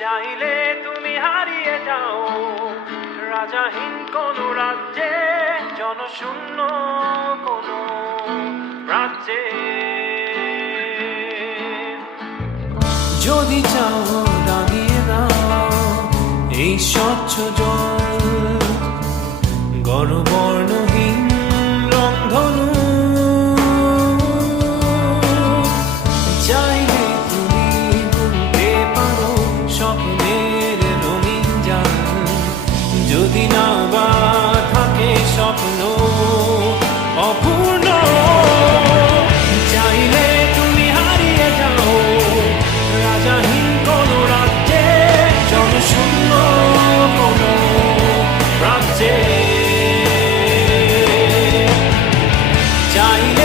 চাইলে তুমি হারিয়ে যাও রাজাহীন কোন রাজ্যে, জনশূন্য কোন রাজ্যে। যদি চাও দাঁড়িয়ে দাও এই স্বচ্ছ জল, গড়বর্ণহীন রংধনু। চাইলে তুমি বুনতে পারো স্বপ্নের রঙিন জাল, যদি না বা থাকে স্বপ্ন অপূর্ণ। চাইলে তুমি হারিয়ে যাও রাজাহীন কোন রাজ্যে, জনশূন্য কোন রাজ্যে। চাইলে